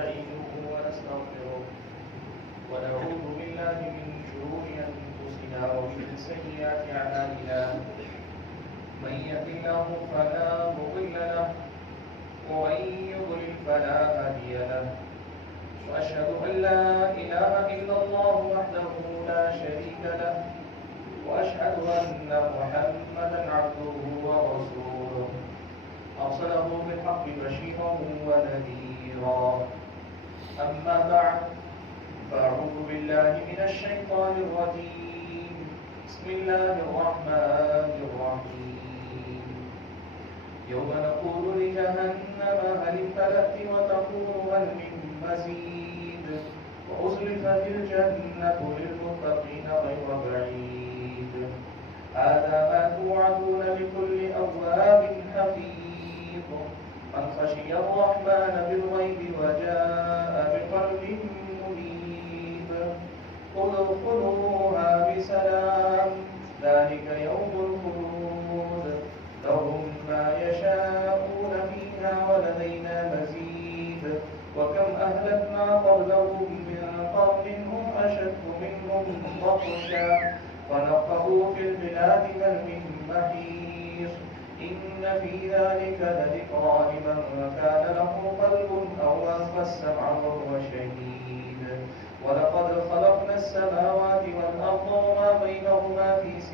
ونستعينه ونستغفره ونعوذ بالله من شرور أنفسنا ومن سيئات أعمالنا من يهد الله فلا مضل له ومن يضلل فلا هادي له وأشهد أن لا إله إلا الله وحده لا شريك له وأشهد أن محمدا عبده ورسوله أرسله بالحق بشيرا ونذيرا أما بعد فأعوذ بالله من الشيطان الرجيم بسم الله الرحمن الرحيم يوم نقول لجهنم هل امتلأت وتقول هل من مزيد وأزلفت الجنة للمتقين غير بعيد هذا ما توعدون لكل أواب حفيظ من خشي الرحمن بالغيب وجاء بقلب منيب ادخلوها بسلام ذلك يوم الخلود لهم ما يشاءون فيها ولدينا مزيد وكم أهلكنا قبلهم من قرن هم أشد منهم بطشا فنقبوا في البلاد هل من محيص إن في ذلك لذكرى لمن كان له قلب أو ألقى السمع وهو شهيد ولقد خلقنا السماوات والأرض وما بينهما في 6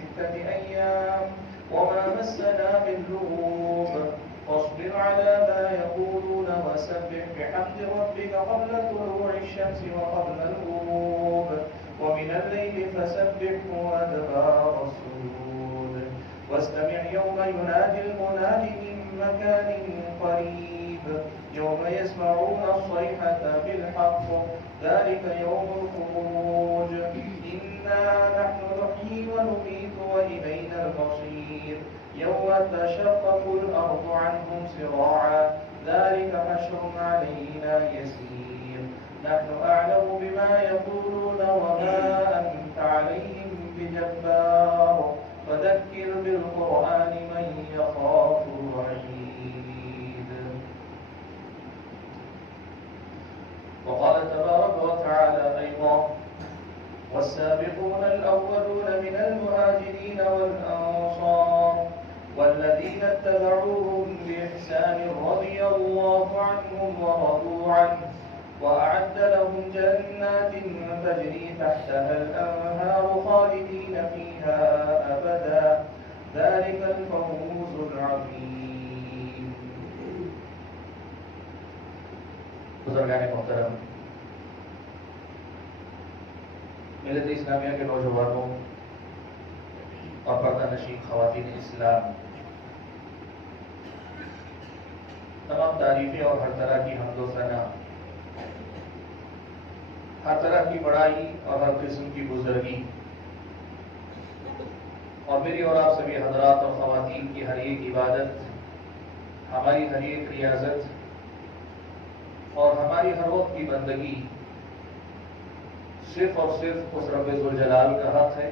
أيام وما مسنا من لغوب فاصبر على ما يقولون وسبح بحمد ربك قبل طلوع الشمس وقبل الغروب ومن الليل فسبحه وأدبار السجود واستمع يوم ينادي المناد من مكان قريب يوم يسمعون الصيحة بالحق ذلك يوم الخروج إنا نحن نحيي ونميت وإلينا المصير يوم تشقق الأرض عنهم سراعا ذلك حشر علينا يسير نحن أعلم بما يقولون وما أنت عليهم بجبار فذكر بالقرآن من يخاف الوعيد وقال تبارك وتعالى أيضا والسابقون الأولون من المهاجرين والأنصار والذين اتبعوهم بإحسان رضي الله عنهم ورضوا عنه وأعد لهم جنات تجري تحتها الأنهار خالدين فيها أبدا ذلك الفوز العظيم. بزرگان محترم، ملت اسلامیہ کے نوجوانوں اور پردہ نشین خواتین اسلام، تمام تعریفیں اور ہر طرح کی حمد و ثنا، ہر طرح کی بڑائی اور ہر قسم کی بزرگی اور میری اور آپ سبھی حضرات اور خواتین کی ہر ایک عبادت، ہماری ہر ایک ریاضت اور ہماری ہر وقت کی بندگی صرف اور صرف اس رب ذوالجلال کا حق ہے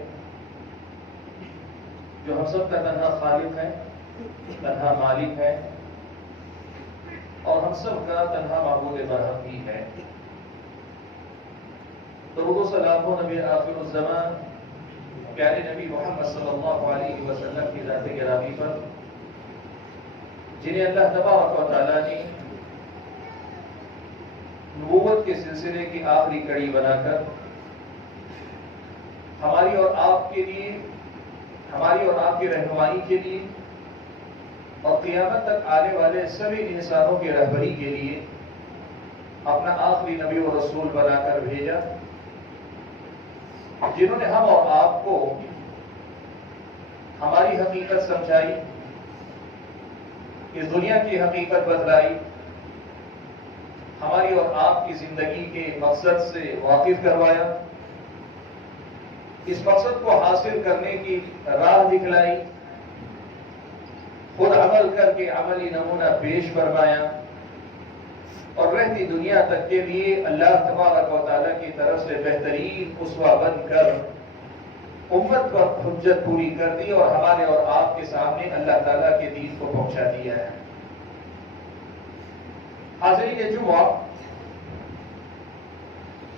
جو ہم سب کا تنہا خالق ہے، تنہا مالک ہے اور ہم سب کا تنہا معبود برحق بھی ہے۔ درود و سلام ہو نبی آخر الزمان پیارے نبی محمد صلی اللہ علیہ وسلم کی ذات گرامی پر، جنہیں اللہ تبارک و تعالیٰ نے نبوت کے سلسلے کی آخری کڑی بنا کر ہماری اور آپ کے لیے، ہماری اور آپ کی رہنمائی کے لیے اور قیامت تک آنے والے سبھی انسانوں کی رہبری کے لیے اپنا آخری نبی و رسول بنا کر بھیجا، جنہوں نے ہم اور آپ کو ہماری حقیقت سمجھائی، اس دنیا کی حقیقت بتلائی، ہماری اور آپ کی زندگی کے مقصد سے واقف کروایا، اس مقصد کو حاصل کرنے کی راہ دکھلائی، خود عمل کر کے عملی نمونہ پیش فرمایا اور رہتی دنیا تک کے لیے اللہ تبارک و تعالیٰ کی طرف سے بہترین اسوہ بن کر امت پر حجت پوری کر دی اور ہمارے اور آپ کے سامنے اللہ تعالیٰ کے دین کو پہنچا دیا ہے۔ حاضرین جمعہ،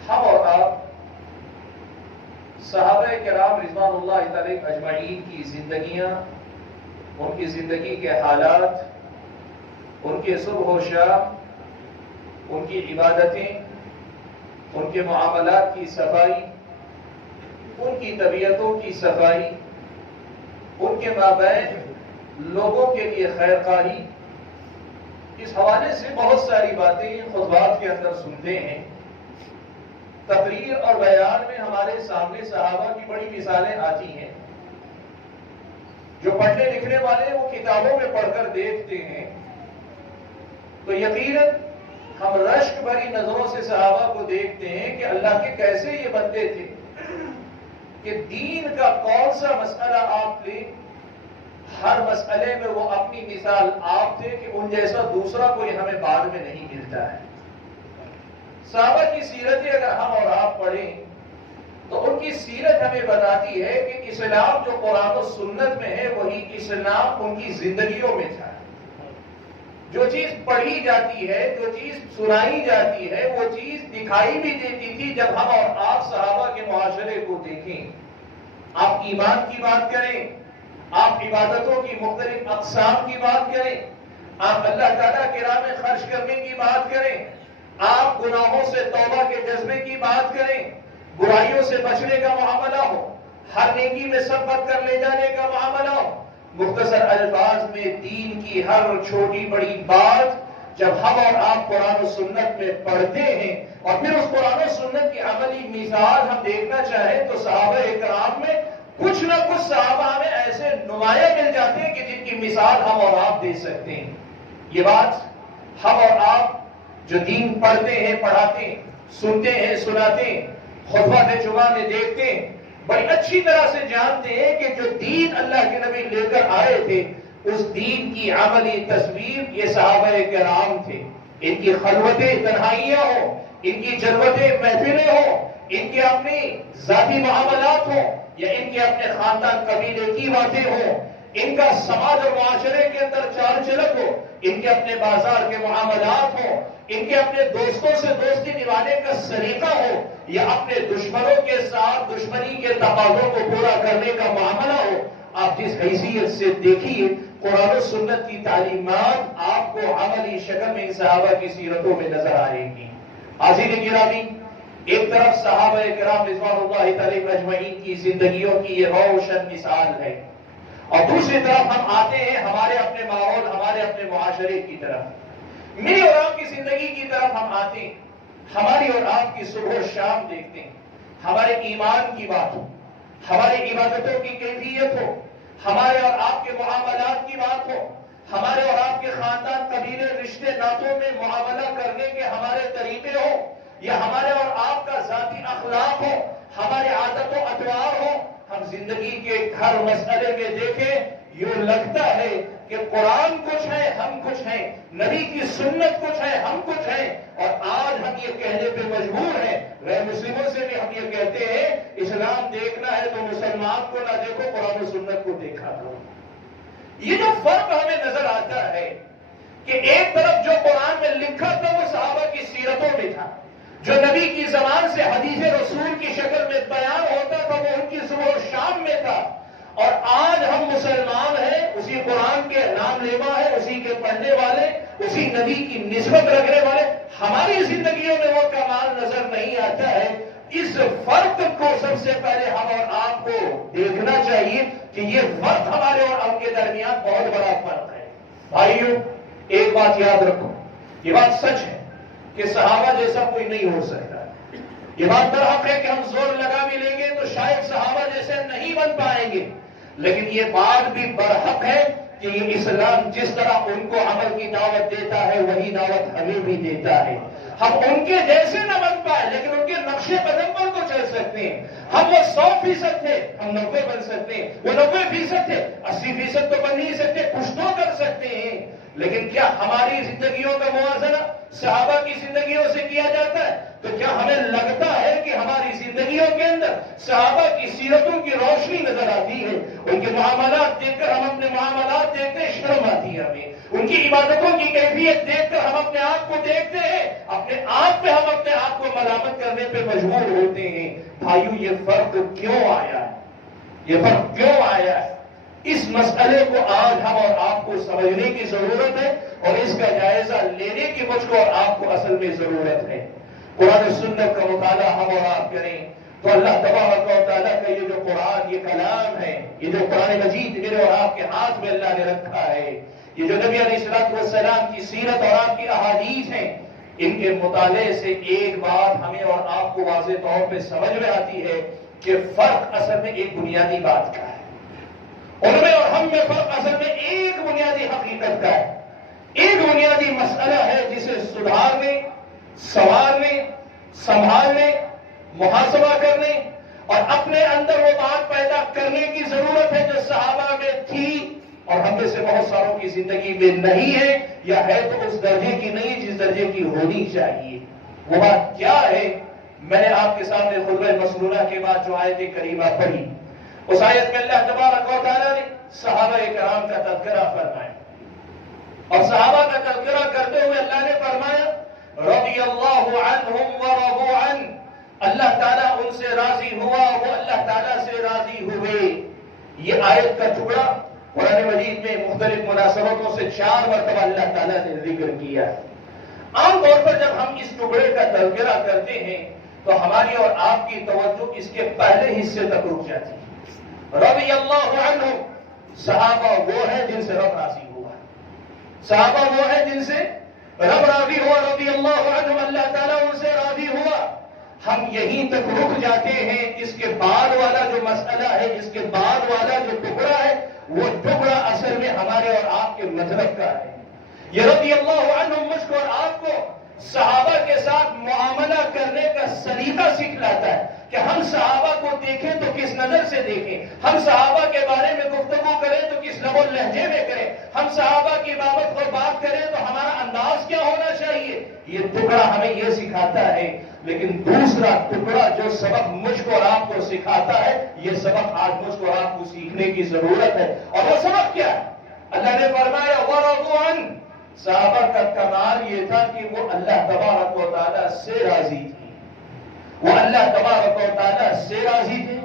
ہم اور آپ صحابہ کرام رضوان اللہ تعالی اجمعین کی زندگیاں، ان کی زندگی کے حالات، ان کے صبح و شام، ان کی عبادتیں، ان کے معاملات کی صفائی، ان کی طبیعتوں کی صفائی، ان کے مابین لوگوں کے لیے خیر خواہی، اس حوالے سے بہت ساری باتیں خطبات کے اندر سنتے ہیں۔ تقریر اور بیان میں ہمارے سامنے صحابہ کی بڑی مثالیں آتی ہیں۔ جو پڑھنے لکھنے والے وہ کتابوں میں پڑھ کر دیکھتے ہیں تو یقیناً ہم رشک بھری نظروں سے صحابہ کو دیکھتے ہیں کہ اللہ کے کیسے یہ بندے تھے کہ دین کا کون سا مسئلہ آپ لیں، ہر مسئلے میں وہ اپنی مثال آپ تھے کہ ان جیسا دوسرا کوئی ہمیں بعد میں نہیں ملتا ہے۔ صحابہ کی سیرتیں اگر ہم اور آپ پڑھیں تو ان کی سیرت ہمیں بتاتی ہے کہ اسلام جو قرآن و سنت میں ہے وہی اسلام ان کی زندگیوں میں تھا۔ جو چیز پڑھی جاتی ہے، جو چیز سنائی جاتی ہے، وہ چیز دکھائی بھی دیتی تھی۔ جب ہم اور آپ صحابہ کے معاشرے کو دیکھیں، آپ ایمان کی بات کریں، آپ عبادتوں کی مختلف اقسام کی بات کریں، آپ اللہ تعالیٰ کے راہ میں خرچ کرنے کی بات کریں، آپ گناہوں سے توبہ کے جذبے کی بات کریں، برائیوں سے بچنے کا معاملہ ہو، ہر نیکی میں سبقت کر لے جانے کا معاملہ ہو، مختصر الفاظ میں دین کی ہر چھوٹی بڑی بات جب ہم اور آپ قرآن و سنت میں پڑھتے ہیں اور پھر اس قرآن و سنت کی عملی مثال ہم دیکھنا چاہیں تو صحابہ اکرام میں کچھ نہ کچھ صحابہ ہمیں ایسے نمایاں مل جاتے ہیں کہ جن کی مثال ہم اور آپ دے سکتے ہیں۔ یہ بات ہم اور آپ جو دین پڑھتے ہیں، پڑھاتے ہیں، سنتے ہیں، سناتے ہیں، خطبہ جمعہ میں دیکھتے ہیں، بڑی اچھی طرح سے جانتے ہیں کہ جو دین اللہ کے نبی لے کر آئے تھے اس دین کی عملی تصویر یہ صحابہ کرام تھے۔ ان کی خلوتیں تنہائیاں ہوں، ان کی جلوتیں محفلیں ہوں، ان کے اپنے ذاتی معاملات ہوں یا ان کے اپنے خاندان قبیلے کی باتیں ہوں، ان کا سماج اور معاشرے کے اندر چال چلن ہو، ان کے اپنے بازار کے معاملات ہوں، ان کے اپنے دوستوں سے دوستی نبھانے کا سلیقہ ہو یا اپنے دشمنوں کے ساتھ دشمنی کے تقاضوں کو پورا کرنے کا معاملہ ہو، آپ جس حیثیت سے دیکھیے قرآن و سنت کی تعلیمات آپ کو عملی شکل میں صحابہ کی سیرتوں میں نظر آئے گی۔ حاضرین گرامی، ایک طرف صحابہ کرام رضوان اللہ تعالی اجمعین کی زندگیوں کی یہ روشن مثال ہے اور دوسری طرف ہم آتے ہیں ہمارے اپنے ماحول، ہمارے اپنے معاشرے کی طرف، میری اور آپ کی زندگی کی طرف ہم آتے ہیں، ہماری اور آپ کی صبح و شام دیکھتے ہیں، ہمارے ایمان کی بات ہو، ہماری عبادتوں کی کیفیت ہو، ہمارے اور آپ کے معاملات کی بات ہو، ہمارے اور آپ کے خاندان قبیلے رشتے ناتوں میں معاملہ کرنے کے ہمارے طریقے ہو یا ہمارے اور آپ کا ذاتی اخلاق ہو، ہمارے عادت و اطوار ہو، ہم زندگی کے ہر مسئلے میں دیکھیں یوں لگتا ہے کہ قرآن کچھ ہے، ہم کچھ ہیں، نبی کی سنت کچھ ہے، ہم کچھ ہیں، اور آج ہم یہ کہنے پہ مجبور ہیں، غیر مسلموں سے بھی ہم یہ کہتے ہیں اسلام دیکھنا ہے تو مسلمان کو نہ دیکھو، قرآن و سنت کو دیکھا کرو۔ یہ جو فرق ہمیں نظر آتا ہے کہ ایک طرف جو قرآن میں لکھا تھا وہ صحابہ کی سیرتوں میں تھا، جو نبی کی زبان سے حدیث رسول کی شکل میں بیان ہوتا تھا وہ ان کی صبح و شام میں تھا، اور آج ہم مسلمان ہیں، اسی قرآن کے نام لیوا ہے، اسی کے پڑھنے والے، اسی نبی کی نسبت رکھنے والے، ہماری زندگیوں میں وہ کمال نظر نہیں آتا ہے۔ اس فرق کو سب سے پہلے ہم اور آپ کو دیکھنا چاہیے کہ یہ فرق ہمارے اور آپ کے درمیان بہت بڑا فرق ہے۔ بھائیو، ایک بات یاد رکھو، یہ بات سچ ہے کہ صحابہ جیسا کوئی نہیں ہو سکتا۔ یہ بات برحق ہے کہ ہم زور لگا بھی لیں گے تو شاید صحابہ جیسے نہیں بن پائیں گے، لیکن یہ بات بھی برحق ہے کہ یہ اسلام جس طرح ان کو عمل کی دعوت دیتا ہے وہی دعوت ہمیں بھی دیتا ہے۔ ہم ان کے جیسے نہ بن پائے لیکن ان کے نقش قدم پر تو چل سکتے ہیں۔ ہم وہ 100% تھے، ہم 90 بن سکتے ہیں، وہ 90% تھے، 80% تو بن نہیں سکتے، کچھ تو کر سکتے ہیں۔ لیکن کیا ہماری زندگیوں کا موازنہ صحابہ کی زندگیوں سے کیا جاتا ہے؟ تو کیا ہمیں لگتا ہے کہ ہماری زندگیوں کے اندر صحابہ کی سیرتوں کی روشنی نظر آتی ہے؟ ان کے معاملات دیکھ کر ہم اپنے معاملات دیکھتے شرم آتی ہے ہمیں، ان کی عبادتوں کی کیفیت دیکھ کر ہم اپنے آپ کو دیکھتے ہیں، اپنے آپ پہ ہم اپنے آپ کو ملامت کرنے پہ مجبور ہوتے ہیں۔ بھائیو، یہ فرق کیوں آیا ہے؟ یہ فرق کیوں آیا ہے؟ اس مسئلے کو آج ہم اور آپ کو سمجھنے کی ضرورت ہے، اور اس کا جائزہ لینے کی مجھ کو اور آپ کو اصل میں ضرورت ہے۔ قرآن و سنت کا مطالعہ ہم اور آپ کریں تو اللہ تبارک و تعالیٰ کا یہ جو قرآن، یہ کلام ہے، یہ جو قرآن مجید میرے اور آپ کے ہاتھ میں اللہ نے رکھا ہے، یہ جو نبی علیہ السلام کی سیرت اور آپ کی احادیث ہیں، ان کے مطالعے سے ایک بات ہمیں اور آپ کو واضح طور پہ سمجھ میں آتی ہے کہ فرق اصل میں ایک بنیادی بات کا ہے۔ ان میں اور ہم میں فرق اصل میں ایک بنیادی حقیقت کا ہے، ایک بنیادی مسئلہ ہے جسے سدھارنے، سنوارنے، سنبھالنے، محاسبہ کرنے اور اپنے اندر وہ بات پیدا کرنے کی ضرورت ہے جو صحابہ میں تھی اور ہم میں سے بہت ساروں کی زندگی میں نہیں ہے، یا ہے تو اس درجے کی نہیں جس درجے کی ہونی چاہیے۔ وہ بات کیا ہے؟ میں نے آپ کے سامنے خطبہ مسنونہ کے بعد جو آیت کریمہ پڑھی، اس آیت میں اللہ تبارک و تعالیٰ نے صحابہ کرام کا تذکرہ فرمایا، اور صحابہ کا تذکرہ کرتے ہوئے اللہ نے فرمایا رضی اللہ عنہم ورضوا عنہ، اللہ تعالیٰ ان سے راضی ہوا، وہ اللہ تعالیٰ سے راضی ہوئے۔ یہ آیت کا ٹکڑا قرآن مجید میں مختلف مناسبتوں سے 4 مرتبہ اللہ تعالیٰ نے ذکر کیا ہے۔ عام طور پر جب ہم اس ٹکڑے کا تذکرہ کرتے ہیں تو ہماری اور آپ کی توجہ اس کے پہلے حصے تک رک جاتی ہے۔ رضی اللہ عنہ، صحابہ وہ ہیں جن سے رب راضی ہوا، صحابہ وہ ہیں جن سے رب راضی ہوا، رضی اللہ عنہ، اللہ تعالیٰ ان سے راضی ہوا۔ ہم یہیں تک رک جاتے ہیں، اس کے بعد والا جو مسئلہ ہے، اس کے بعد والا جو ٹکڑا ہے، وہ ٹکڑا اصل میں ہمارے اور آپ کے مذہب کا ہے۔ یہ رضی اللہ عنہ مجھ کو اور آپ کو صحابہ کے ساتھ معاملہ کرنے کا سلیقہ سکھلاتا ہے کہ ہم صحابہ کو دیکھیں تو کس نظر سے دیکھیں، ہم صحابہ کے بارے میں گفتگو کریں تو کس لب و لہجے میں کریں، ہم صحابہ کی بابت کو بات کریں تو ہمارا انداز کیا ہونا چاہیے۔ یہ ٹکڑا ہمیں یہ سکھاتا ہے، لیکن دوسرا ٹکڑا جو سبق مجھ کو اور آپ کو سکھاتا ہے، یہ سبق آج مجھ کو اور آپ کو سیکھنے کی ضرورت ہے۔ اور وہ سبق کیا ہے؟ اللہ نے فرمایا وَرَضُوا عَنْهُ، صحابہ کا کمال یہ تھا کہ وہ اللہ تبارک و تعالیٰ سے راضی تھے، وہ اللہ تبارک و تعالیٰ سے راضی تھے،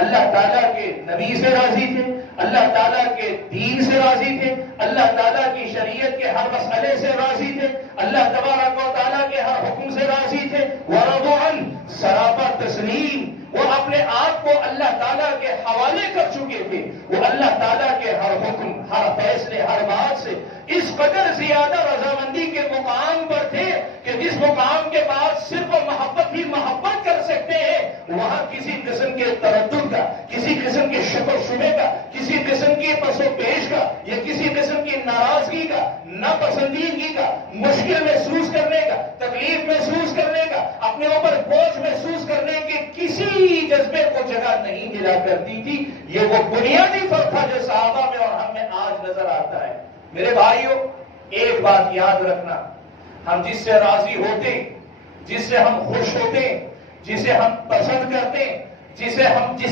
اللہ تعالیٰ کے نبی سے راضی تھے، اللہ تعالیٰ کے دین سے راضی تھے، اللہ تعالیٰ کی شریعت کے ہر مسئلے سے راضی تھے، اللہ تبارک و تعالیٰ کے ہر حکم سے راضی تھے۔ وَرَضُوا عَنْهُ، سراپا تسلیم، وہ اپنے آپ کو اللہ تعالیٰ کے حوالے کر چکے تھے، وہ اللہ تعالیٰ کے ہر حکم، ہر فیصلے، ہر بات سے اس قدر زیادہ رضامندی کے مقام پر تھے کہ جس مقام کے بعد صرف محبت ہی محبت کر سکتے ہیں، وہاں کسی قسم کے تردد کا، کسی قسم کے شک و شبے کا، کسی قسم کی پس و پیش کا، یا کسی قسم کی ناراضگی کا، ناپسندیدگی کا، مشکل محسوس کرنے کا، تکلیف محسوس کرنے کا، اپنے اوپر بوجھ محسوس کرنے کے کسی جذبے کو جگہ نہیں ملا کرتی تھی۔ یہ وہ بنیادی فرق تھا جو صحابہ میں اور ہم میں آج نظر آتا ہے۔ میرے بھائیوں، ایک بات یاد رکھنا، ہم جس سے راضی ہوتے، جس سے ہم خوش ہوتے، جسے ہم پسند کرتے، جس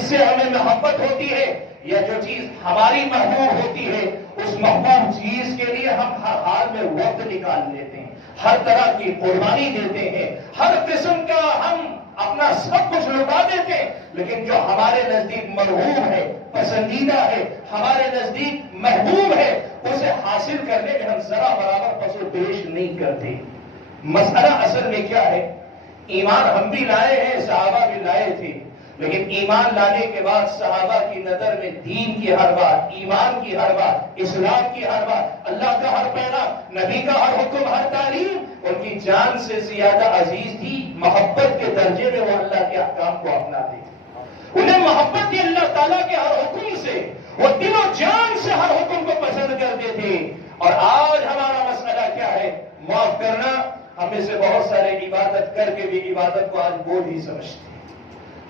سے ہمیں محبت ہوتی ہے، یا جو چیز ہماری محبوب ہوتی ہے، اس محبوب چیز کے لیے ہم ہر حال میں وقت نکال لیتے ہیں، ہر طرح کی قربانی دیتے ہیں، ہر قسم کا ہم اپنا سب کچھ لٹا دیتے ہیں، لیکن جو ہمارے نزدیک مرغوب ہے، پسندیدہ ہے، ہمارے نزدیک محبوب ہے، اسے حاصل کرنے میں ہم ذرا برابر پس و پیش نہیں کرتے۔ مسئلہ اصل میں کیا ہے؟ ایمان ہم بھی لائے ہیں، صحابہ بھی لائے تھے، لیکن ایمان لانے کے بعد صحابہ کی نظر میں دین کی ہر بات، ایمان کی ہر بات، اسلام کی ہر بات، اللہ کا ہر پیغام، نبی کا ہر حکم، ہر تعلیم ان کی جان سے زیادہ عزیز تھی۔ محبت کے درجے میں وہ اللہ کے احکام کو اپناتے تھے، انہیں محبت تھی اللہ تعالیٰ کے ہر حکم سے، وہ دل و جان سے ہر حکم کو پسند کرتے تھے۔ اور آج ہمارا مسئلہ کیا ہے؟ معاف کرنا، ہم میں سے بہت سارے عبادت کر کے بھی عبادت کو آج بوجھ ہی سمجھتے ہیں،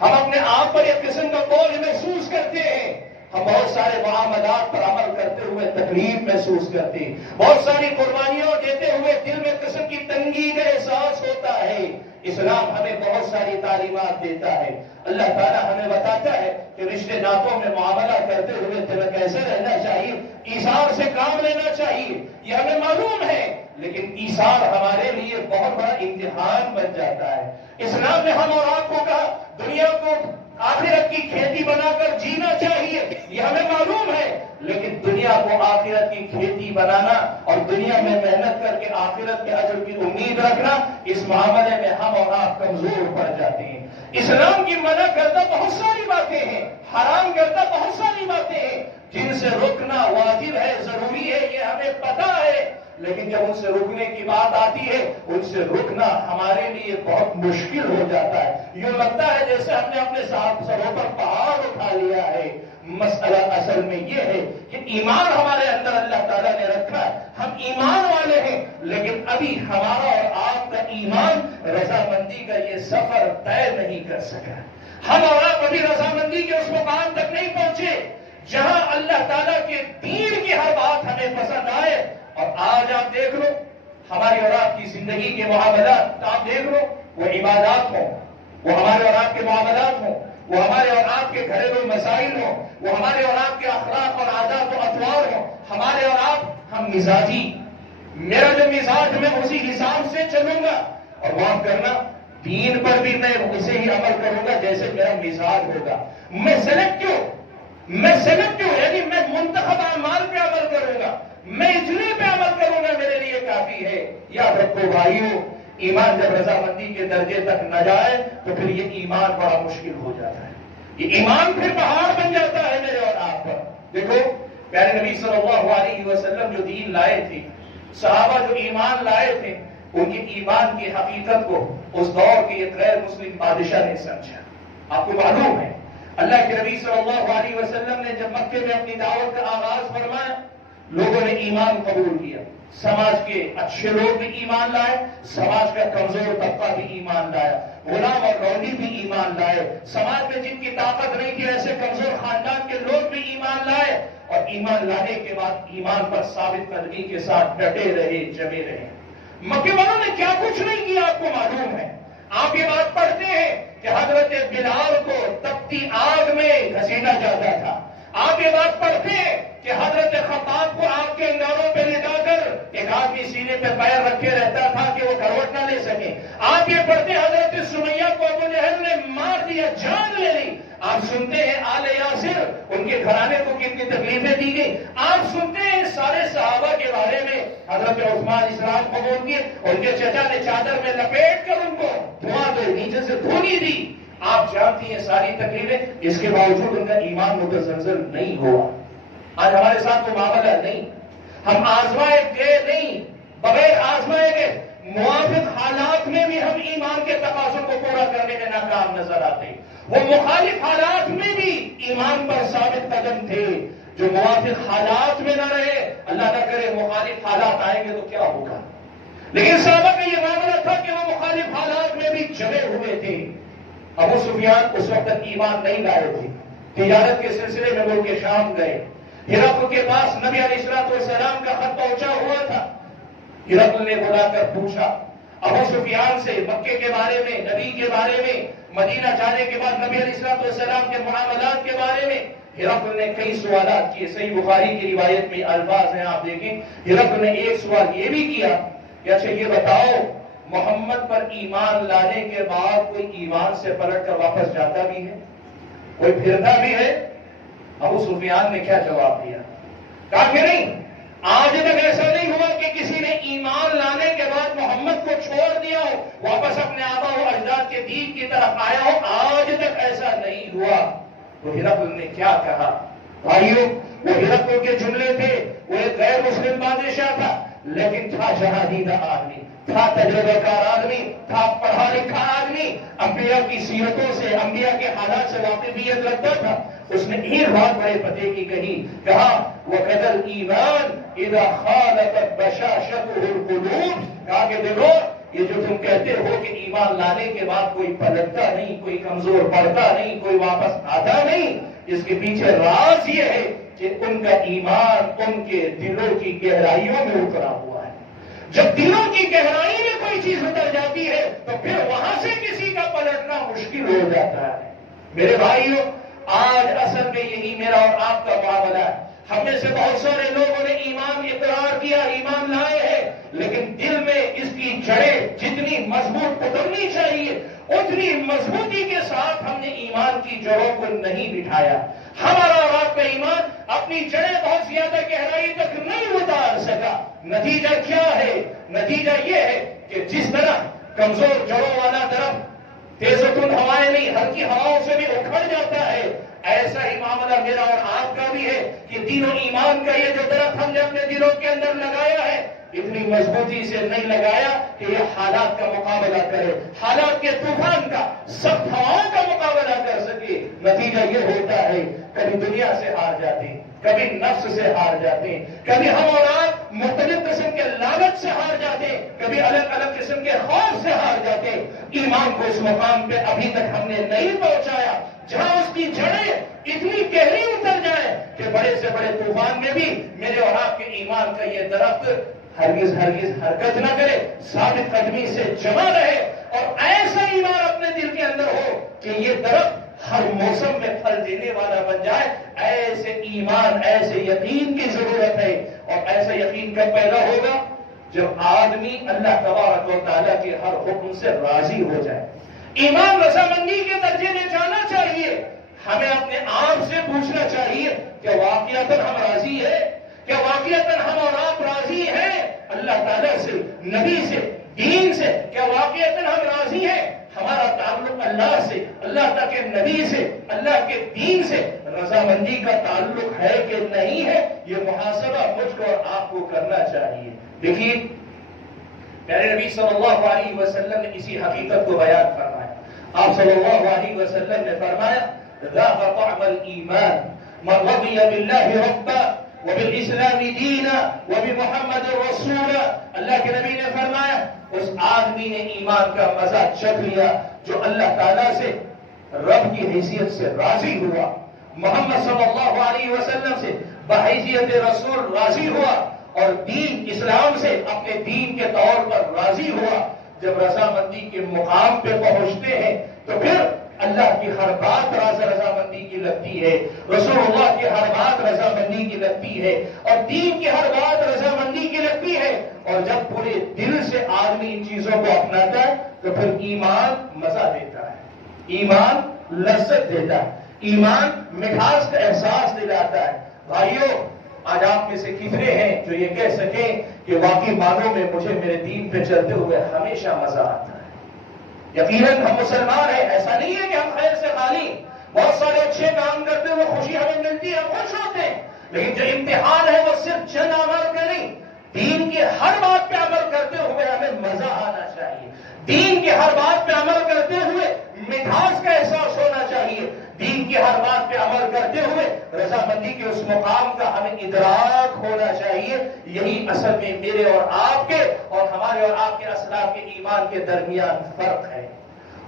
ہم اپنے آپ پر ایک قسم کا بوجھ محسوس کرتے ہیں، ہم بہت سارے معاملات پر عمل کرتے ہوئے تکلیف محسوس کرتے ہیں، بہت ساری قربانیوں دیتے ہوئے دل میں قسم کی تنگی کا احساس ہوتا ہے۔ اسلام ہمیں بہت ساری تعلیمات دیتا ہے۔ اللہ تعالیٰ ہمیں بتاتا ہے کہ رشتے ناتوں میں معاملہ کرتے ہوئے تمہیں کیسے رہنا چاہیے، ایثار سے کام لینا چاہیے، یہ ہمیں معلوم ہے، لیکن ایثار ہمارے لیے بہت بڑا امتحان بن جاتا ہے۔ اسلام نے ہم اور آپ کو کہا دنیا کو آخرت کی کھیتی بنا کر جینا چاہیے، یہ ہمیں معلوم ہے، لیکن دنیا کو آخرت کی کھیتی بنانا اور دنیا میں محنت کر کے آخرت کے اجر کی امید رکھنا، اس معاملے میں ہم اور آپ کمزور پڑ جاتے ہیں۔ اسلام کی منع کرتا بہت ساری باتیں ہیں، حرام کرتا بہت ساری باتیں ہیں، جن سے رکنا واجب ہے، ضروری ہے، یہ ہمیں پتہ ہے، لیکن جب ان سے رکنے کی بات آتی ہے ان سے رکنا ہمارے لیے بہت مشکل ہو جاتا ہے۔ یوں لگتا ہے جیسے ہم نے اپنے سروں پر پہاڑ اٹھا لیا ہے۔ مسئلہ اصل میں یہ ہے کہ ایمان ہمارے اندر اللہ تعالیٰ نے رکھا، ہم ایمان والے ہیں، لیکن ابھی ہمارا اور آپ کا ایمان رضامندی کا یہ سفر طے نہیں کر سکا۔ ہم اور آپ ابھی رضامندی کے اس مقام تک نہیں پہنچے جہاں اللہ تعالیٰ کے دین کی ہر بات ہمیں پسند آئے۔ اور آج آپ دیکھ لو ہماری اور آپ کی زندگی کے معاملات، آپ دیکھ لو وہ عبادات ہوں، وہ ہمارے اور آپ کے معاملات ہوں، وہ ہمارے اور آپ کے گھریلو مسائل ہوں، وہ ہمارے اور آپ کے اخلاق اور عادات و اطوار ہوں، ہمارے اور آپ ہم مزاجی، میرا جو مزاج میں اسی حساب سے چلوں گا، اور معاف کرنا دین پر بھی میں اسے ہی عمل کروں گا جیسے میرا مزاج ہوگا۔ میں سلیکٹو یعنی میں منتخب اعمال پہ عمل کروں گا، میں اتنے پہ عمل کروں گا میرے لیے کافی ہے۔ یاد رکھو بھائیو، ایمان جب رضامندی کے درجے تک نہ جائے تو پھر یہ ایمان بڑا مشکل ہو جاتا ہے، یہ ایمان پھر پہاڑ بن جاتا ہے میرے اور آپ پر۔ دیکھو پیارے نبی صلی اللہ علیہ وسلم جو دین لائے تھے، صحابہ جو ایمان لائے تھے، ان کی ایمان کی حقیقت کو اس دور کے ایک غیر مسلم بادشاہ نے سمجھا۔ آپ کو معلوم ہے اللہ کے نبی صلی اللہ علیہ وسلم نے جب مکے میں اپنی دعوت کا آغاز فرمایا، لوگوں نے ایمان قبول کیا، سماج کے اچھے لوگ بھی ایمان لائے، سماج کا کمزور طبقہ بھی ایمان لایا، غلام اور رونی بھی ایمان لائے، سماج میں جن کی طاقت نہیں تھی ایسے کمزور خاندان کے لوگ بھی ایمان لائے، اور ایمان لانے کے بعد ایمان پر ثابت قدمی کے ساتھ ڈٹے رہے، جمے رہے۔ مکے والوں نے کیا کچھ نہیں کیا آپ کو معلوم ہے۔ آپ یہ بات پڑھتے ہیں کہ حضرت بلال کو تپتی آگ میں گھسیٹا جاتا تھا، آپ یہ بات پڑھتے ہیں کہ حضرت خباب کو آگ کے انگاروں پہ لٹا کر ایک آدمی سینے پہ پیر رکھے رہتا تھا کہ وہ کروٹ نہ لے سکے، آپ یہ پڑھتے ہیں حضرت سمیہ کو ابو جہل نے مار دیا، جان لے لی، آپ سنتے ہیں آل یاسر ان کے گھرانے کو کتنی تکلیفیں دی گئی، آپ سنتے ہیں سارے صحابہ کے بارے میں حضرت عثمان اسلام قبول کیے، ان کے چچا نے چادر میں لپیٹ کر ان کو دھواں دے نیچے سے دھونی دی، آپ جانتی ہیں ساری تکلیفیں، اس کے باوجود ان کا ایمان متزلزل نہیں ہوا۔ آج ہمارے ساتھ وہ معاملہ نہیں، ہم آزمائے گئے نہیں، بغیر آزمائے گئے موافق حالات میں بھی ہم ایمان کے تقاضوں کو پورا کرنے میں ناکام نظر آتے، وہ مخالف حالات میں بھی ایمان پر ثابت قدم تھے، جو موافق حالات میں نہ رہے، اللہ نہ کرے مخالف حالات آئیں گے تو کیا ہوگا۔ لیکن صحابہ کا یہ معاملہ تھا کہ وہ مخالف حالات میں بھی جمے ہوئے تھے۔ ابو سفیان اس وقت تک ایمان نہیں لائے تھے، تجارت کے سلسلے میں ملک شام گئے، ہرقل کے پاس نبی علیہ السلام کا خط پہنچا ہوا تھا، ہرقل نے بلا کر پوچھا ابو سفیان سے مکے کے بارے میں، نبی کے بارے میں، مدینہ جانے کے بعد نبی علیہ السلام کے معاملات کے بارے میں۔ ہرقل نے کئی سوالات کیے، صحیح بخاری کی روایت میں الفاظ ہیں آپ دیکھیں، ہرقل نے ایک سوال یہ بھی کیا کہ اچھا یہ بتاؤ محمد پر ایمان لانے کے بعد کوئی ایمان سے پلٹ کر واپس جاتا بھی ہے، کوئی پھرتا بھی ہے؟ ابو سفیان نے کیا جواب دیا؟ کہا کہ نہیں، آج تک ایسا نہیں ہوا کہ کسی نے ایمان لانے کے بعد محمد کو چھوڑ دیا ہو، واپس اپنے آبا و اجداد کے دین کی طرف آیا ہو، آج تک ایسا نہیں ہوا۔ تو ہرقل نے کیا کہا؟ بھائیو وہ ہرقل کے جملے تھے، وہ ایک غیر مسلم بادشاہ تھا لیکن تھا شہادیدہ آدمی، تھا تجربہ کار آدمی، تھا پڑھا لکھا آدمی، انبیاء کی سیرتوں سے، انبیاء کے حالات سے واقفیت رکھتا تھا۔ اس نے ایک بات بڑے پتے کی کہی، کہا وَقَدَ الْإِيمَانِ إِذَا خَالَطَتْ بَشَاشَتُهُ الْقُلُوبِ، کہا کہ دیکھو یہ جو تم کہتے ہو کہ ایمان لانے کے بعد کوئی پلٹتا نہیں، کوئی کمزور پڑتا نہیں، کوئی واپس آتا نہیں، اس کے پیچھے راز یہ ہے کہ ان کا ایمان ان کے دلوں کی گہرائیوں میں اترا ہوا ہے. جب دلوں کی گہرائی میں کوئی چیز اتر جاتی ہے تو پھر وہاں سے کسی کا پلٹنا مشکل ہو جاتا ہے. میرے بھائیوں، آج اصل میں یہی میرا اور آپ کا معاملہ ہے. ہم میں سے بہت سارے لوگوں نے ایمان اقرار کیا، ایمان لائے ہیں، لیکن دل میں اس کی جڑیں جتنی مضبوط اترنی چاہیے اتنی مضبوطی کے ساتھ ہم نے ایمان کی جڑوں کو نہیں بٹھایا. ہمارا اور آپ کا ایمان اپنی جڑیں بہت زیادہ گہرائی تک نہیں اتار سکا. نتیجہ کیا ہے؟ نتیجہ یہ ہے کہ جس طرح کمزور جڑوں والا درخت تیز و تند ہوائیں نہیں ہلکی ہواؤں سے بھی اکھڑ جاتا ہے، ایسا ہی معاملہ میرا اور آپ کا بھی ہے کہ دین و ایمان کا یہ جو درخت ہم نے اپنے دلوں کے اندر لگایا ہے اتنی مضبوطی سے نہیں لگایا کہ یہ حالات کا مقابلہ کرے، حالات کے طوفان کا، سخت ہواؤں کا مقابلہ کر سکے. نتیجہ یہ ہوتا ہے کبھی دنیا سے ہار جاتے ہیں، کبھی نفس سے ہار جاتے ہیں، کبھی ہم اور آپ مختلف قسم کے لالچ سے ہار جاتے ہیں، کبھی الگ الگ قسم کے خوف سے ہار جاتے ہیں. ایمان کو اس مقام پہ ابھی تک ہم نے نہیں پہنچایا جہاں اس کی جڑیں اتنی گہری اتر جائے کہ بڑے سے بڑے طوفان میں بھی میرے اور آپ کے ایمان کا یہ درخت ہرگز حرکت نہ کرے، ثابت قدمی سے جمع رہے اور ایسا ایمان اپنے دل کے اندر ہو کہ یہ درخت ہر موسم میں پھل دینے والا بن جائے. ایسے ایمان، ایسے یقین کی ضرورت ہے. اور ایسا یقین کب پیدا ہوگا؟ جب آدمی اللہ تبارک و تعالیٰ کے ہر حکم سے راضی ہو جائے. ایمان رضامندی کے درجے میں جانا چاہیے. ہمیں اپنے آپ سے پوچھنا چاہیے کہ واقعتاً ہم راضی ہیں؟ کیا واقعتاً ہم اور آپ راضی ہیں اللہ تعالیٰ سے، نبی سے، دین سے؟ کیا واقعتاً ہم راضی ہیں؟ ہمارا تعلق اللہ سے، اللہ کے نبی سے، اللہ کے دین سے رضامندی کا تعلق ہے کہ نہیں ہے؟ یہ محاسبہ مجھ کو اور آپ کو کرنا چاہیے. دیکھیے پیارے نبی صلی اللہ علیہ وسلم نے اسی حقیقت کو بیان فرمایا. آپ صلی اللہ علیہ وسلم نے فرمایا ذاق طعم الایمان من رضی باللہ ربا وبالاسلام دینا وبمحمد رسولا. اللہ کے نبی نے فرمایا اس آدمی نے ایمان کا مزہ چکھ لیا جو اللہ تعالیٰ سے رب کی حیثیت سے راضی ہوا، محمد صلی اللہ علیہ وسلم سے بحیثیت رسول راضی ہوا اور دین اسلام سے اپنے دین کے طور پر راضی ہوا. جب رضامندی کے مقام پہ پہنچتے ہیں تو پھر اللہ کی ہر بات رضامندی کی لگتی ہے، رسول اللہ کی ہر بات رضامندی کی لگتی ہے اور دین کی ہر بات رضامندی کی لگتی ہے. اور جب پورے دل سے آدمی ان چیزوں کو اپناتا ہے تو پھر ایمان مزہ دیتا ہے، ایمان لذت دیتا ہے، ایمان مٹھاس کا احساس دلاتا ہے. بھائیوں، آج آپ میں سے کتنے ہیں جو یہ کہہ سکیں کہ واقعی معنوں میں مجھے میرے دین پہ چلتے ہوئے ہمیشہ مزہ آتا ہے؟ یقیناً ہم مسلمان ہیں، ایسا نہیں ہے کہ ہم خیر سے خالی، بہت سارے اچھے کام کرتے ہوئے خوشی ہمیں ملتی ہے، ہم خوش ہوتے ہیں، لیکن جو امتحان ہے وہ صرف چند عمل کا نہیں، دین کی ہر بات پہ عمل کرتے ہوئے ہمیں مزہ آنا چاہیے، دین کی ہر بات پہ عمل کرتے ہوئے مٹھاس کا احساس ہونا چاہیے، دین کی ہر بات پہ عمل کرتے ہوئے رضامندی کے اس مقام کا ہمیں ادراک ہونا چاہیے. یہی اصل میں میرے اور آپ کے اور ہمارے اور آپ کے اسلاف کے ایمان کے درمیان فرق ہے.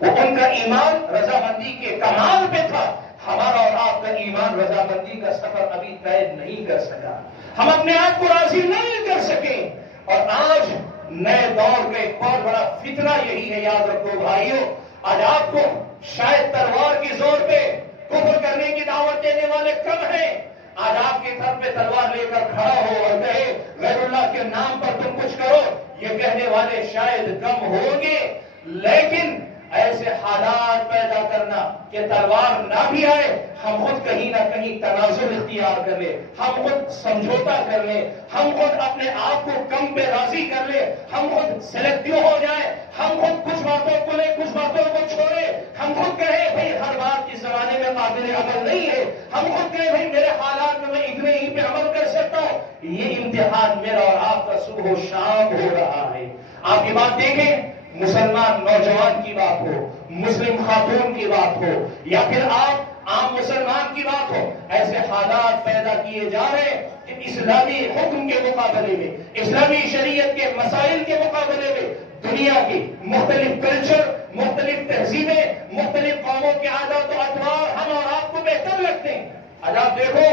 وہ ان کا ایمان رضامندی کے کمال پہ تھا، ہمارا اور آپ کا ایمان رضامندی کا سفر ابھی طے نہیں کر سکا، ہم اپنے آپ کو راضی نہیں کر سکے. اور آج نئے دور کا ایک بہت بڑا فتنہ یہی ہے، یاد رکھو بھائیوں، آج آپ کو شاید تلوار کی زور پہ کفر کرنے کی دعوت دینے والے کم ہیں. آج آپ کے گھر پہ تلوار لے کر کھڑا ہو اور کہے غیر اللہ کے نام پر تم کچھ کرو، یہ کہنے والے شاید کم ہوں گے. لیکن ایسے حالات پیدا کرنا کہ تلوار نہ بھی آئے، ہم خود کہیں نہ کہیں تنازل اختیار کر لیں، ہم خود سمجھوتا کر لیں، ہم خود اپنے آپ کو کم پہ راضی کر لیں، ہم خود سلیکٹیو ہو جائیں، ہم خود کچھ باتوں کو لیں کچھ باتوں کو چھوڑیں، ہم خود کہیں بھئی ہر بات اس زمانے میں قابل عمل نہیں ہے، ہم خود کہیں بھئی میرے حالات میں اتنے ہی پہ عمل کر سکتا ہوں. یہ امتحان میرا اور آپ کا صبح و شام ہو رہا ہے. آپ یہ بات دیکھیں، مسلمان نوجوان کی بات ہو، مسلم خاتون کی بات ہو یا پھر آپ عام مسلمان کی بات ہو، ایسے حالات پیدا کیے جا رہے ہیں کہ اسلامی حکم کے مقابلے میں، اسلامی شریعت کے مسائل کے مقابلے میں دنیا کی مختلف کلچر مختلف تہذیبیں، مختلف قوموں کے عادات و اطوار ہم اور آپ کو بہتر لگتے ہیں۔ آج آپ دیکھو،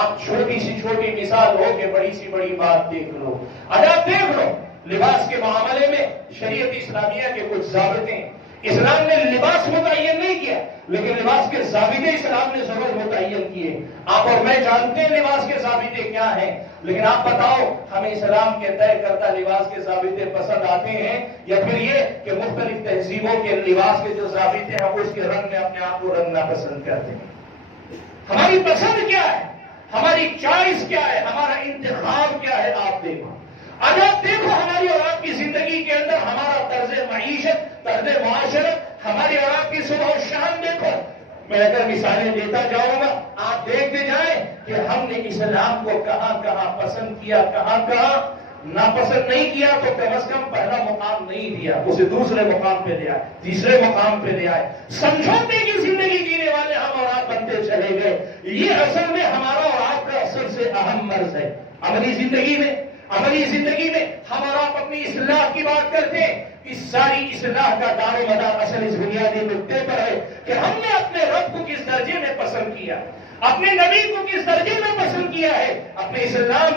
آپ چھوٹی سی چھوٹی مثال ہو کہ بڑی سی بڑی بات دیکھ لو۔ آج آپ دیکھ لو لباس کے معاملے میں شریعت اسلامیہ کے کچھ ضابطے ہیں۔ اسلام نے لباس متعین نہیں کیا، لیکن لباس کے ضابطے اسلام نے ضرور متعین کیے۔ آپ اور میں جانتے ہیں لباس کے ضابطے کیا ہیں، لیکن آپ بتاؤ ہمیں اسلام کے طے کردہ لباس کے ضابطے پسند آتے ہیں، یا پھر یہ کہ مختلف تہذیبوں کے لباس کے جو ضابطے ہیں اس کے رنگ میں اپنے آپ کو رنگنا پسند کرتے ہیں؟ ہماری پسند کیا ہے، ہماری چوائس کیا ہے، ہمارا انتخاب کیا ہے؟ آپ دیکھو، اگر آپ دیکھو ہماری اور آپ کی زندگی کے اندر ہمارا طرز معیشت، طرز معاشرت، ہماری اور آپ کی صبح و شام دیکھو۔ میں اگر مثالیں دیتا جاؤں گا، آپ دیکھتے جائیں کہ ہم نے اسلام کو کہاں کہاں پسند کیا، کہاں کہاں ناپسند نہیں کیا، تو کم از کم پہلا مقام نہیں دیا، اسے دوسرے مقام پہ لے آئے، تیسرے مقام پہ لے آئے۔ سمجھوتے کی زندگی جینے والے ہم اور آپ بنتے چلے گئے۔ یہ اصل میں ہمارا اور آپ کا سب سے اہم مرض ہے۔ عملی زندگی میں ہم اور آپ اپنی اصلاح کی بات کرتے ہیں، اس ساری اصلاح کا دار و مدار اصل اس بنیادی نقطے پر ہے کہ ہم نے اپنے رب کو کس درجے میں پسند کیا، اپنے نبی کو کس درجے میں پسند کیا ہے، اپنے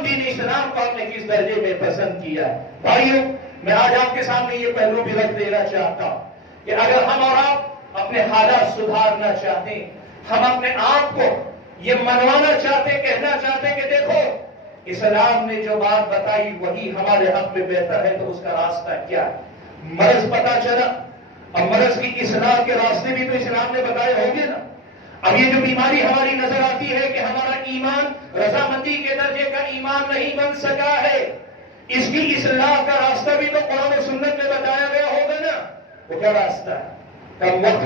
دین اسلام کو ہم نے کس درجے میں پسند کیا ہے۔ بھائیو، میں آج آپ کے سامنے یہ پہلو بھی رکھ دینا چاہتا ہوں کہ اگر ہم اور آپ اپنے حالات سدھارنا چاہتے ہیں، ہم اپنے آپ کو یہ منوانا چاہتے، کہنا چاہتے کہ دیکھو اسلام نے جو بات بتائی وہی ہمارے حق میں بہتر ہے، تو اس کا راستہ کیا ہے؟ مرض پتا چلا، اب مرض کی اصلاح کے راستے بھی تو اسلام نے بتائے ہوں گے نا۔ اب یہ جو بیماری ہماری نظر آتی ہے کہ ہمارا ایمان رضامندی کے درجے کا ایمان نہیں بن سکا ہے، اس کی اصلاح کا راستہ بھی تو قرآن و سنت میں بتایا گیا ہوگا نا۔ وہ کیا راستہ ہے؟ کم وقت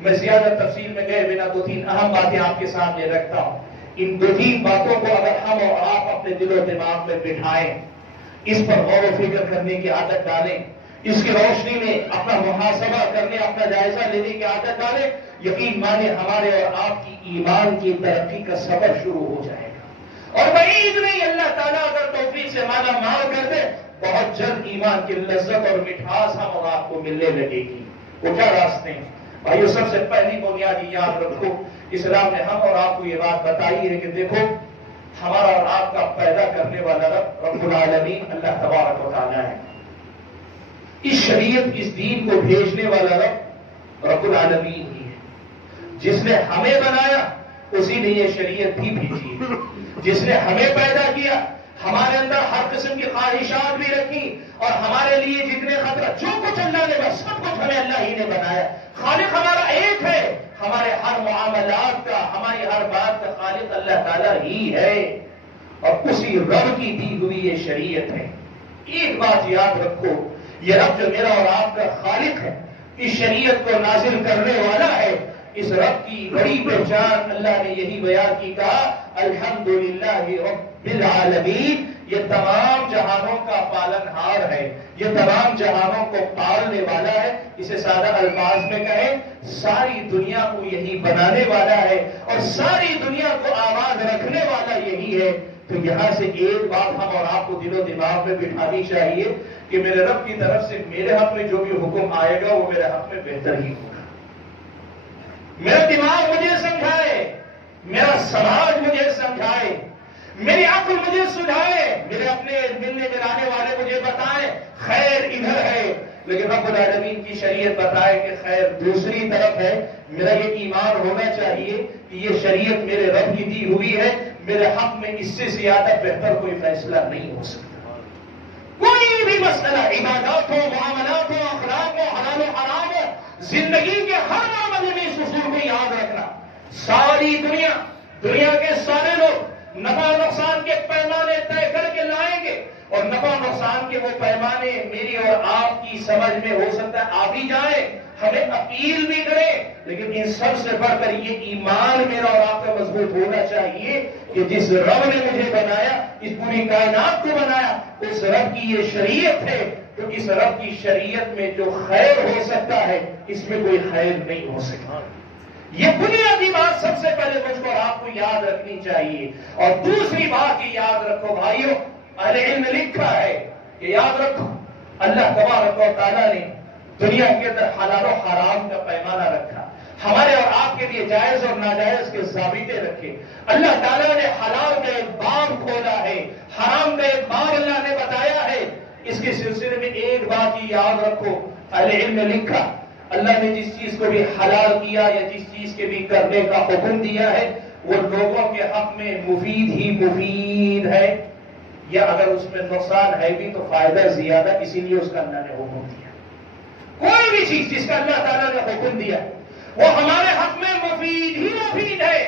میں زیادہ تفصیل میں گئے بنا دو تین اہم باتیں آپ کے سامنے رکھتا ہوں۔ ان دو تین باتوں کو اگر ہم اور آپ اپنے دل و دماغ میں بٹھائیں، اس پر غور و فکر کرنے کی عادت ڈالیں، اس کی روشنی میں اپنا محاسبہ کرنے، اپنا جائزہ لینے کی عادت ڈالیں، یقین مانے ہمارے اور آپ کی ایمان کی ترقی کا سفر شروع ہو جائے گا۔ اور بعید نہیں، اللہ تعالیٰ اگر توفیق سے مالا مال کر دے، بہت جلد ایمان کی لذت اور مٹھاس ہم اور آپ کو ملنے لگے گی۔ وہ کیا راستے ہیں؟ بھائیو، سب سے پہلی بنیادی یاد رکھو، اسلام نے ہم اور آپ کو یہ بات بتائی ہے کہ دیکھو ہمارا اور آپ کا پیدا کرنے والا رب العالمین اللہ تبارک و تعالیٰ ہے۔ اس شریعت، اس دین کو بھیجنے والا رب العالمین ہی ہے۔ جس نے ہمیں بنایا اسی نے یہ شریعت بھی بھیجی ہے۔ جس نے ہمیں پیدا کیا، ہمارے اندر ہر قسم کی خواہشات بھی رکھی، اور ہمارے لیے جتنے خطرہ، جو کچھ اللہ نے بس سب کچھ ہمیں اللہ ہی نے بنایا۔ خالق ہمارا ایک ہے، ہمارے ہر معاملات کا، ہماری ہر بات کا خالق اللہ تعالیٰ ہی ہے، اور اسی رب کی دی ہوئی یہ شریعت ہے۔ ایک بات یاد رکھو، یہ رب جو میرا اور آپ کا خالق ہے، اس شریعت کو نازل کرنے والا ہے، اس رب کی بڑی پہچان اللہ نے یہی بیان کی، کہا الحمدللہ رب العالمین، یہ تمام جہانوں کا پالنہار ہے، یہ تمام جہانوں کو پالنے والا ہے۔ اسے سادہ الفاظ میں کہیں، ساری دنیا کو یہی بنانے والا ہے، اور ساری دنیا کو آباد رکھنے والا یہی ہے۔ تو یہاں سے ایک بات ہم اور آپ کو دل و دماغ میں بٹھانی چاہیے کہ میرے رب کی طرف سے میرے حق میں جو بھی حکم آئے گا وہ میرے حق میں بہتر ہی ہوگا۔ میرا دماغ مجھے سمجھائے، میرا سماج مجھے سمجھائے، میری عقل مجھے سجھائے، میرے اپنے ملنے ملانے والے مجھے بتائیں خیر ادھر ہے، لیکن رب العالمین کی شریعت بتائے کہ خیر دوسری طرف ہے۔ میرا یہ ایمان ہونا چاہیے کہ یہ شریعت میرے رب کی دی ہوئی ہے، میرے حق میں اس سے زیادہ بہتر کوئی فیصلہ نہیں ہو سکتا۔ کوئی بھی مسئلہ، عبادات ہو، معاملات ہو، اخلاق ہو، حلال و حرام ہو، زندگی کے ہر معاملے میں اس اصول کو یاد رکھنا۔ ساری دنیا کے سارے لوگ نفع نقصان کے پیمانے طے کر کے لائیں گے، اور نفع نقصان کے وہ پیمانے میری اور آپ کی سمجھ میں ہو سکتا ہے آ بھی جائیں، ہمیں اپیل بھی کرے، لیکن ان سب سے بڑھ کر یہ ایمان میرا اور آپ کا مضبوط ہونا چاہیے کہ جس رب نے مجھے بنایا، اس پوری کائنات کو بنایا، اس رب کی یہ شریعت ہے، تو اس رب کی شریعت میں جو خیر ہو سکتا ہے اس میں کوئی خیر نہیں ہو سکتا۔ یہ بنیادی بات سب سے پہلے مجھ کو اور آپ کو یاد رکھنی چاہیے۔ اور دوسری بات یہ یاد رکھو بھائیو، اہل علم لکھا ہے کہ یاد رکھو اللہ تبارک و تعالیٰ نے دنیا کے اندر حلال و حرام کا پیمانہ رکھا، ہمارے اور آپ کے لیے جائز اور ناجائز کے ضابطے رکھے۔ اللہ تعالیٰ نے حلال کا ایک باب کھولا ہے، حرام کا ایک باب اللہ نے بتایا ہے۔ اس کے سلسلے میں ایک بات یہ یاد رکھو، اہل علم نے لکھا، اللہ نے جس چیز کو بھی حلال کیا یا جس چیز کے بھی کرنے کا حکم دیا ہے وہ لوگوں کے حق میں مفید ہی مفید ہے، یا اگر اس میں نقصان ہے بھی تو فائدہ زیادہ، اسی لیے اس کا اللہ نے حکم دیا۔ کوئی بھی چیز جس کا اللہ تعالیٰ نے حکم دیا وہ ہمارے حق میں مفید ہی مفید ہے،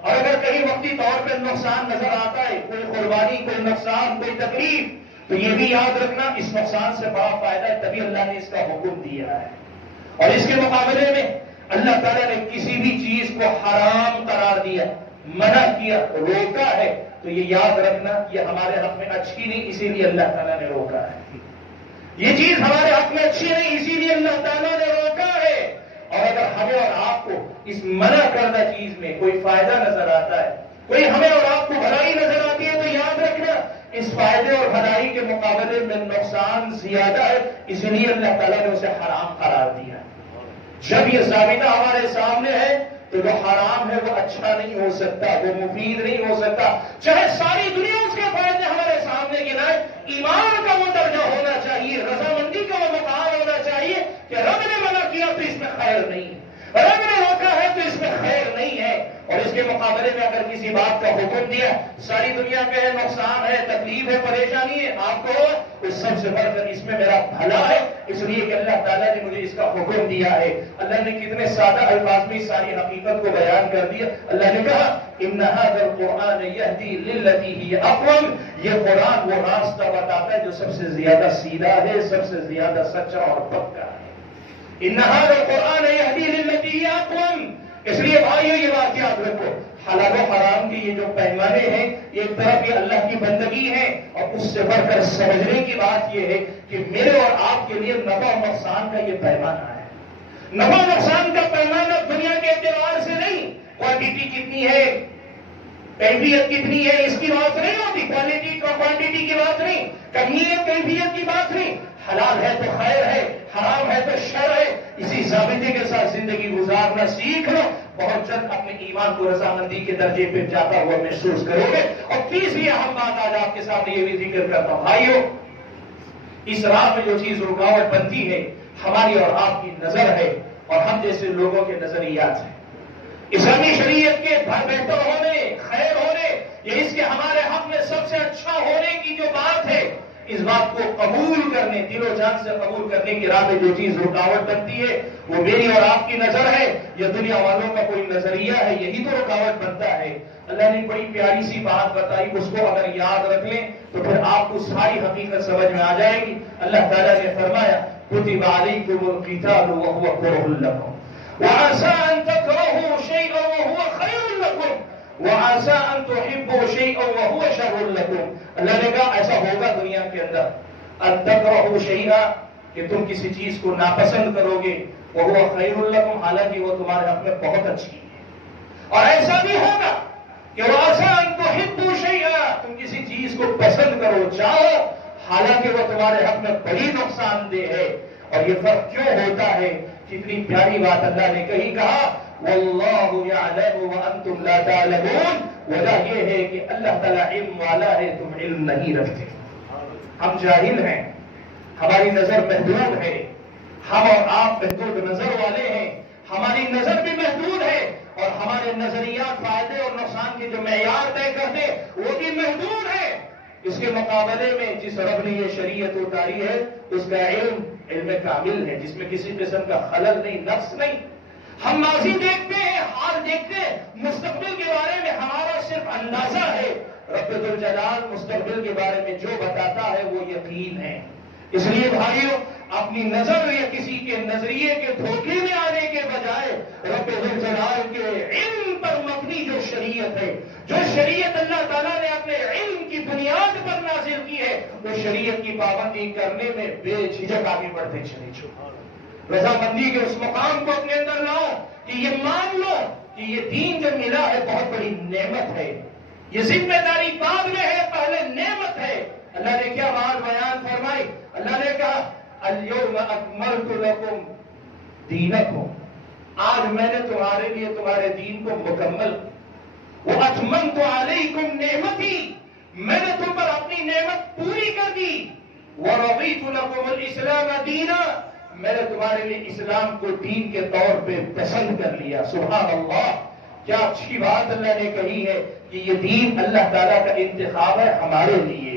اور اگر کہیں وقتی طور پہ نقصان نظر آتا ہے، کوئی قربانی، کوئی نقصان، کوئی تکلیف، تو یہ بھی یاد رکھنا اس نقصان سے بڑا فائدہ ہے، تبھی اللہ نے اس کا حکم دیا ہے۔ اور اس کے مقابلے میں اللہ تعالیٰ نے کسی بھی چیز کو حرام قرار دیا، منع کیا، روکا ہے، تو یہ یاد رکھنا یہ ہمارے حق میں اچھی نہیں، اسی لیے اللہ تعالیٰ نے روکا ہے۔ یہ چیز ہمارے حق میں اچھی نہیں، اسی لیے اللہ تعالیٰ نے روکا ہے۔ اور اگر ہمیں اور آپ کو اس منع کردہ چیز میں کوئی فائدہ نظر آتا ہے، کوئی ہمیں اور آپ کو بھلائی نظر آتی ہے، تو یاد رکھنا اس فائدے اور بھلائی کے مقابلے میں نقصان زیادہ ہے، اس لیے اللہ تعالیٰ نے اسے حرام قرار دیا۔ جب یہ ضابطہ ہمارے سامنے ہے تو جو حرام ہے وہ اچھا نہیں ہو سکتا، وہ مفید نہیں ہو سکتا، چاہے ساری دنیا اس کے فائدے ہمارے سامنے گرائے۔ ایمان کا وہ درجہ ہونا چاہیے، رضامندی کا وہ مقام ہونا چاہیے کہ رب نے منع کیا تو اس میں خیر نہیں ہے، رب نے روکا ہے تو اس میں خیر نہیں ہے، اور اس کے مقابلے میں اگر کسی بات کا حکم دیا، ساری دنیا کا ہے، نقصان ہے، تکلیف ہے، پریشانی ہے، آپ کو اس سب سے بڑھ کر اس میں میرا بھلا ہے، اس لیے کہ اللہ تعالیٰ نے مجھے اس کا حکم دیا ہے۔ اللہ نے کتنے سادہ الفاظ میں ساری حقیقت کو بیان کر دیا۔ اللہ نے کہا ان هذا القرآن يهدي للتي هي اقوم، یہ قرآن وہ راستہ بتاتا ہے جو سب سے زیادہ سیدھا ہے، سب سے زیادہ سچا اور پکا ہے۔ ان هذا القرآن يهدي للتي هي اقوم، اس لیے بھائیو یہ بات یاد رکھو، حلال و حرام کے یہ جو پیمانے ہیں، ایک طرف یہ اللہ کی بندگی ہے، اور اس سے بڑھ کر سمجھنے کی بات یہ ہے کہ میرے اور آپ کے لیے نفع و نقصان کا یہ پیمانہ ہے۔ نفع و نقصان کا پیمانہ دنیا کے اعتبار سے نہیں، کوانٹٹی کتنی ہے، کیفیت کتنی ہے، اس کی بات نہیں ہوتی، کوالٹی کا کوانٹٹی کی بات نہیں، کمیت کیفیت کی بات نہیں، حلال ہے تو خیر ہے، حرام ہے تو شر ہے، اسی ضابطے کے ساتھ زندگی گزارنا سیکھ لو، بہت جلد اپنے ایمان کو رضامندی کے درجے پہ جاتا ہوا محسوس کرو گے۔ اور تیسری اہم بات آج آپ کے سامنے یہ بھی ذکر کرتا ہوں، بھائیو اس راہ میں جو چیز رکاوٹ بنتی ہے ہماری اور آپ کی نظر ہے اور ہم جیسے لوگوں کے نظریات ہیں۔ اسلامی شریعت کے بہتر ہونے، خیر ہونے، یا اس کے ہمارے حق میں سب سے اچھا ہونے کی جو بات ہے، اس بات کو قبول کرنے، دل و جان سے قبول کرنے کی راہ میں جو چیز رکاوٹ بنتی ہے وہ میری اور آپ کی نظر ہے یا دنیا والوں کا کوئی نظریہ ہے، یہی تو رکاوٹ بنتا ہے۔ اللہ نے بڑی پیاری سی بات بتائی، اس کو اگر یاد رکھ لیں تو پھر آپ کو ساری حقیقت سمجھ میں آ جائے گی۔ اللہ تعالیٰ نے فرمایا کتب علیکم القتال وهو کرہ لکم وعسى ان تكرهوا شيئا وهو خير لكم وعسى ان تحبوا شيئا وهو شر لكم۔ اللہ نے کہا ایسا ہوگا دنیا کے اندر، ان تکرہوا شیئا کہ تم کسی چیز کو ناپسند کرو گے، وہو خیر لکم حالانکہ وہ تمہارے حق میں بہت اچھی ہے، اور ایسا بھی ہوگا کہ وعسى ان تحبوا شیئا تم کسی چیز کو پسند کرو چاہو حالانکہ وہ تمہارے حق میں بڑی نقصان دہ ہے۔ اور یہ فرق کیوں ہوتا ہے؟ کتنی پیاری بات اللہ نے کہی، کہا واللہ یعلم وانتم لا تعلمون، وجہ یہ ہے کہ اللہ تعالیٰ علم والا ہے، تم علم نہیں رکھتے، ہم جاہل ہیں، ہماری نظر محدود ہے، ہم اور آپ محدود نظر والے ہیں، ہماری نظر بھی محدود ہے، اور ہمارے نظریات فائدے اور نقصان کے جو معیار طے کرتے وہ بھی محدود ہے۔ اس کے مقابلے میں جس رب نے یہ شریعت اتاری ہے اس کا علم کامل ہے، جس میں کسی قسم کا خلل نہیں، نقص نہیں۔ ہم ماضی دیکھتے ہیں، حال دیکھتے ہیں، مستقبل کے بارے میں ہمارا صرف اندازہ ہے، رب ذوالجلال مستقبل کے بارے میں جو بتاتا ہے وہ یقین ہے۔ اس لیے بھائیو اپنی نظر یا کسی کے نظریے کے دھوکے میں آنے کے بجائے رب ذوالجلال کے علم پر مبنی جو شریعت ہے، جو شریعت اللہ تعالیٰ نے اپنے علم کی بنیاد پر نازل کی ہے، وہ شریعت کی پابندی کرنے میں بے جھجک آگے بڑھتے چلے جاؤ، رضامندی کے اس مقام کو اپنے اندر لاؤ کہ یہ مان لو کہ یہ دین جو ملا ہے بہت بڑی نعمت ہے، یہ ذمہ داری بعد میں ہے، پہلے نعمت ہے۔ اللہ نے کیا بات بیان فرمائی؟ اللہ نے کہا اليوم اکملت لکم دینکم، آج میں نے تمہارے لیے تمہارے دین کو مکمل، واتممت علیکم نعمتی، میں نے تم پر اپنی نعمت پوری کر دی، ورضیت لکم الاسلام دینا، میں نے تمہارے لیے اسلام کو دین کے طور پہ پسند کر لیا۔ سبحان اللہ، کیا اچھی بات اللہ نے کہی ہے کہ یہ دین اللہ تعالیٰ کا انتخاب ہے ہمارے لیے۔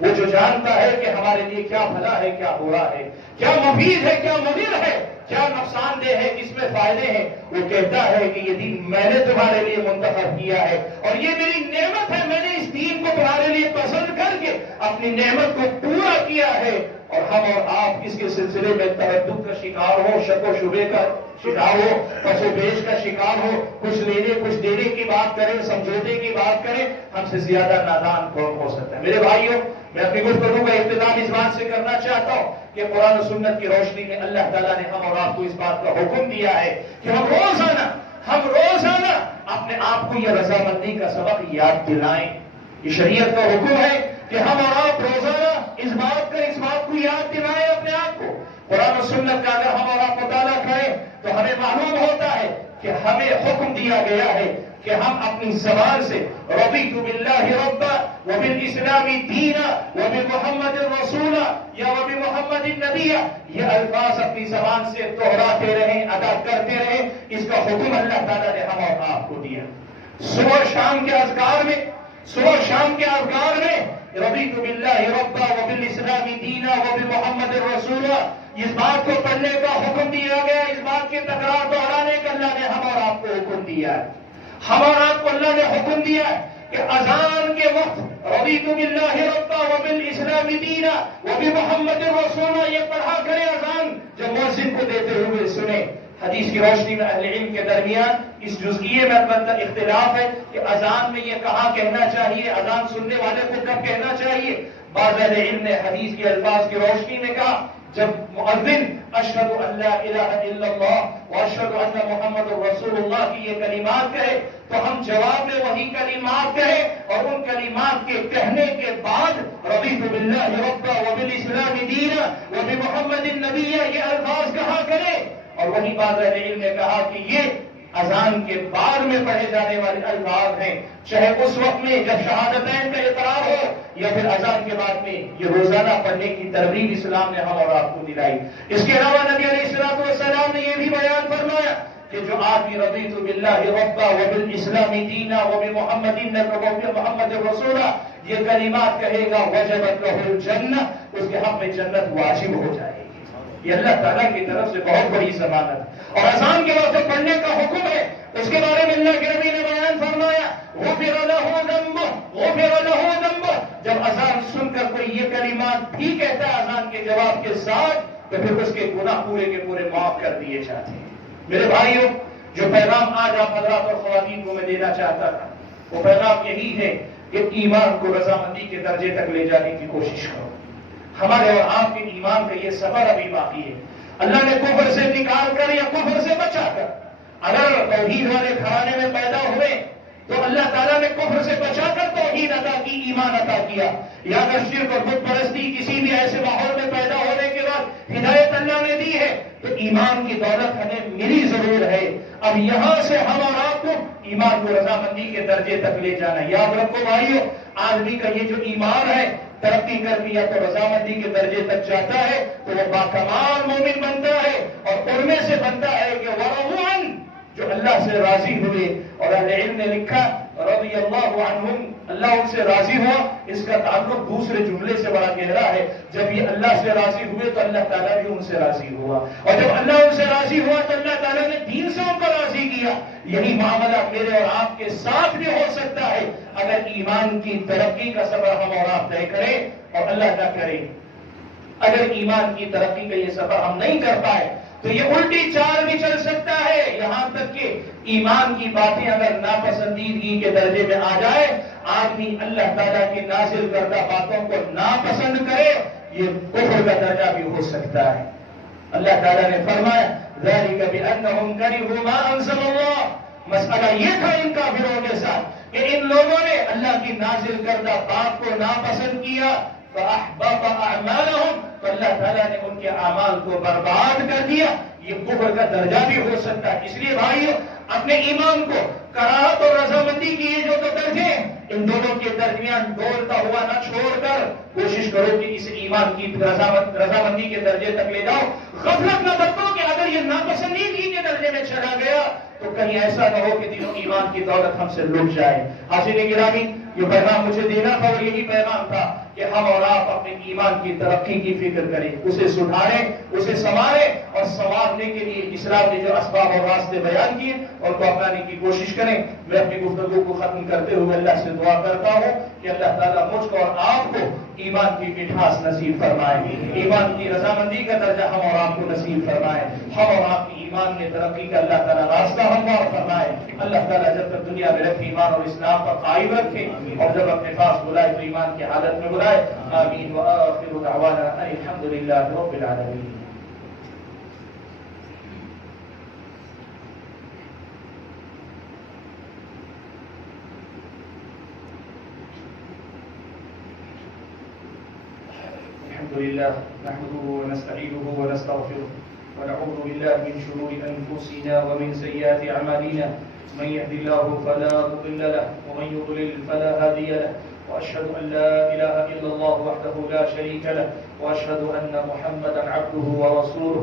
وہ جو جانتا ہے کہ ہمارے لیے کیا بھلا ہے کیا برا ہے، کیا مفید ہے کیا مضر ہے، کیا نقصان دہ ہے کس میں فائدے ہیں، وہ کہتا ہے کہ یہ دین میں نے تمہارے لیے منتخب کیا ہے اور یہ میری نعمت ہے، میں نے اس دین کو تمہارے لیے پسند کر کے اپنی نعمت کو پورا کیا ہے۔ اور ہم اور آپ اس کے سلسلے میں تردد کا شکار ہو، شک و شبے کا شکار ہو، پس و بیش کا شکار ہو، کچھ لینے کچھ دینے کی بات کریں، سمجھوتے کی بات کریں، ہم سے زیادہ نادان کون ہو سکتا ہے؟ میرے بھائیوں، میں اپنی گفتگو کا اختتام اس بات سے کرنا چاہتا ہوں کہ قرآن و سنت کی روشنی میں اللہ تعالیٰ نے ہم اور آپ کو اس بات کا حکم دیا ہے کہ ہم روزانہ اپنے آپ کو یہ رضامندی کا سبق یاد دلائیں۔ یہ شریعت کا حکم ہے کہ ہم اور آپ روزانہ اس بات کو یاد دلائیں اپنے آپ کو۔ قرآن و سنت کا اگر ہم اور آپ مطالعہ کریں تو ہمیں معلوم ہوتا ہے کہ ہمیں حکم دیا گیا ہے کہ ہم اپنی زبان سے رضیت باللہ ربا وبالاسلام دینا وبمحمد رسولا یا وبمحمد نبیا، یہ الفاظ اپنی زبان سے دہراتے رہیں، ادا کرتے رہیں۔ اس کا حکم اللہ تعالیٰ نے ہم اور آپ کو دیا۔ صبح شام کے اذکار میں رضیت باللہ ربا وبالاسلام دینا وبمحمد رسولا، اس بات کو پڑھنے کا حکم دیا گیا، اس بات کی تکرار دہرانے کا اللہ نے ہم اور آپ کو حکم دیا ہے۔ ہم اور آپ کو اللہ نے حکم دیا ہے کہ اذان کے وقت رضیت باللہ ربا وبالاسلام دینا وبمحمد رسولا یہ پڑھا کریں اذان جب مؤذن کو دیتے ہوئے سنیں۔ حدیث کی روشنی میں اہل علم کے درمیان اس جزئیے میں البتہ اختلاف ہے کہ اذان میں یہ کہاں کہنا چاہیے، اذان سننے والے کو کب کہنا چاہیے۔ بعض اہل علم نے حدیث کے الفاظ کی روشنی میں کہا جب مؤذن اشہد ان لا الہ الا اللہ واشہد ان محمد رسول اللہ کی یہ کلمات کہے تو ہم جواب میں وہی کلمات کہیں اور ان کلمات کے کہنے کے بعد رضیت باللہ ربا وبالاسلام دینا وبمحمد نبیا یہ الفاظ کہا کریں۔ اور وہی بعض اہل علم نے کہا کہ یہ اذان کے بعد میں پڑھے جانے والے الفاظ ہیں، چاہے اس وقت میں جب شہادتین کا اقرار ہو یا پھر اذان کے بعد میں، یہ روزانہ پڑھنے کی ترغیب اسلام نے ہم اور آپ کو دلائی۔ اس کے علاوہ نبی علیہ الصلوۃ والسلام نے یہ بھی بیان فرمایا کہ جو آدمی رضیت باللہ ربا وبالاسلام دینا وبمحمد محمد رسولا یہ کلمات کہے گا وجبت لہ الجنہ، اس کے حق میں جنت واجب ہو جائے گی۔ یہ اللہ تعالیٰ کی طرف سے بہت بڑی ضمانت۔ اور اذان کے وقت پڑھنے کا حکم ہے، اس کے بارے میں اللہ کے نبی نے بیان فرمایا غفر لہ ذنبہ، جب اذان سن کر کوئی یہ کلمات بھی کہتا ہے اذان کے جواب کے ساتھ تو پھر اس کے گناہ پورے کے پورے معاف کر دیے جاتے ہیں۔ میرے بھائیوں، جو پیغام آج آپ حضرات اور خواتین کو میں دینا چاہتا تھا وہ پیغام یہی ہے کہ ایمان کو رضامندی کے درجے تک لے جانے کی کوشش کرو۔ ہمارے اور آپ کے ایمان کا یہ سفر ابھی باقی ہے۔ اللہ نے کفر سے نکال کر یا کفر سے بچا کر اگر توحید والے گھرانے میں پیدا ہوئے تو اللہ تعالیٰ نے کفر سے بچا کر توحید عطا کی، ایمان عطا کیا، یا اگر شرک اور بت پرستی کسی بھی ایسے ماحول میں پیدا ہونے کے بعد ہدایت اللہ نے دی ہے تو ایمان کی دولت ہمیں ملی ضرور ہے۔ اب یہاں سے ہم اور آپ کو ایمان کو رضامندی کے درجے تک لے جانا۔ یاد رکھو بھائیو، آدمی کا یہ جو ایمان ہے ترقی کر کے یا تو رضامندی کے درجے تک جاتا ہے تو وہ باکمال مومن بنتا ہے اور ان میں سے بنتا ہے کہ ورضوا عنہ، جو اللہ سے راضی ہوئے۔ اور اہل علم نے لکھا رضی اللہ عنہم، اللہ ان سے راضی ہوا، اس کا تعلق دوسرے جملے سے بڑا گہرا ہے۔ جب یہ اللہ سے راضی ہوئے تو اللہ تعالیٰ بھی ان سے راضی ہوا، اور جب اللہ ان سے راضی ہوا تو اللہ تعالیٰ نے دین سے ان کو راضی کیا۔ یہی معاملہ میرے اور آپ کے ساتھ بھی ہو سکتا ہے اگر ایمان کی ترقی کا سفر ہم اور آپ طے کریں، اور اللہ نہ کرے اگر ایمان کی ترقی کا یہ سفر ہم نہیں کر پائے تو یہ الٹی چال بھی چل سکتا ہے، یہاں تک کہ ایمان کی باتیں اگر ناپسندیدگی کے درجے میں آ جائے، آدمی اللہ تعالیٰ کی نازل کردہ باتوں کو ناپسند کرے، یہ کفر کا درجہ بھی ہو سکتا ہے۔ اللہ تعالیٰ نے فرمایا ذَلِكَ بِأَنَّهُمْ كَرِهُوا مَا أَنزَلَ اللَّهُ، مسئلہ یہ تھا ان کافروں کے ساتھ کہ ان لوگوں نے اللہ کی نازل کردہ بات کو ناپسند کیا، فَأَحْبَطَ أَعْمَالَهُمْ، تو اللہ تعالیٰ نے ان اعمال کو برباد کر دیا، یہ کفر کا درجہ بھی ہو سکتا ہے۔ اس لیے بھائیو اپنے ایمان کو کراہت اور رضامندی کی یہ جو دو درجے ہیں، ان دونوں کے درمیان ڈولتا ہوا نہ چھوڑ کر کوشش کرو کہ اس ایمان کی رضامندی کے درجے تک لے جاؤ۔ غفلت نہ برتو کہ اگر یہ ناپسندیدگی کے درجے میں چلا گیا تو کہیں ایسا نہ ہو کہ دل و ایمان کی دولت ہم سے لٹ جائے۔ حاضرین گرامی، یہ پیغام مجھے دینا تھا اور یہی پیغام تھا کہ ہم اور آپ اپنے ایمان کی ترقی کی فکر کریں، اسے سدھاریں، اسے سنواریں، اور سنوارنے کے لیے اسلام نے جو اسباب اور راستے بیان کیے اور کو اپنانے کی کوشش کریں۔ میں اپنی گفتگو کو ختم کرتے ہوئے اللہ سے دعا کرتا ہوں کہ اللہ تعالیٰ مجھ کو اور آپ کو ایمان کی مٹھاس نصیب فرمائے، ایمان کی رضامندی کا درجہ ہم اور آپ کو نصیب فرمائے، ہم اور آپ کی ایمان میں ترقی کا اللہ تعالیٰ راستہ ہموار فرمائے۔ اللہ تعالیٰ جب تک دنیا میں رکھے ایمان اور اسلام پر قائم رکھے، اور جب اپنے پاس بلائے تو ایمان کی حالت میں بلائے۔ آمین وآخر دعوانا ان الحمد للہ رب العالمین۔ الحمد لله نحمده ونستعينه ونستغفره ونعوذ بالله من شرور أنفسنا ومن سيئات أعمالنا، من يهد الله فلا مضل له ومن يضلل فلا هادي له، وأشهد أن لا إله إلا الله وحده لا شريك له، وأشهد أن محمدا عبده ورسوله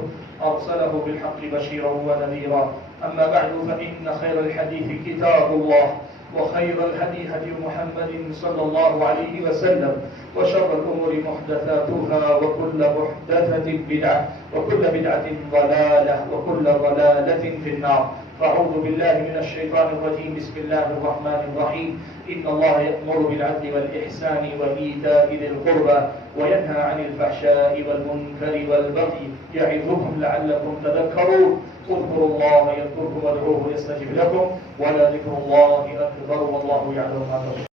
أرسله بالحق بشيرا ونذيرا. أما بعد فإن خير الحديث كتاب الله، وخير الهدي هدي محمد صلى الله عليه وسلم، وشر الأمور محدثاتها، وكل محدثة بدعة، وكل بدعة ضلالة، وكل ضلالة في النار. فأعوذ بالله من الشيطان الرجيم. بسم الله الرحمن الرحيم. إن الله يأمر بالعدل والإحسان وإيتاء ذي القربى وينهى عن الفحشاء والمنكر والبغي يعظكم لعلكم تذكرون. اذكروا الله يذكركم وادعوه يستجب لكم ولذكر الله أكبر والله يعلم ما تصنعون.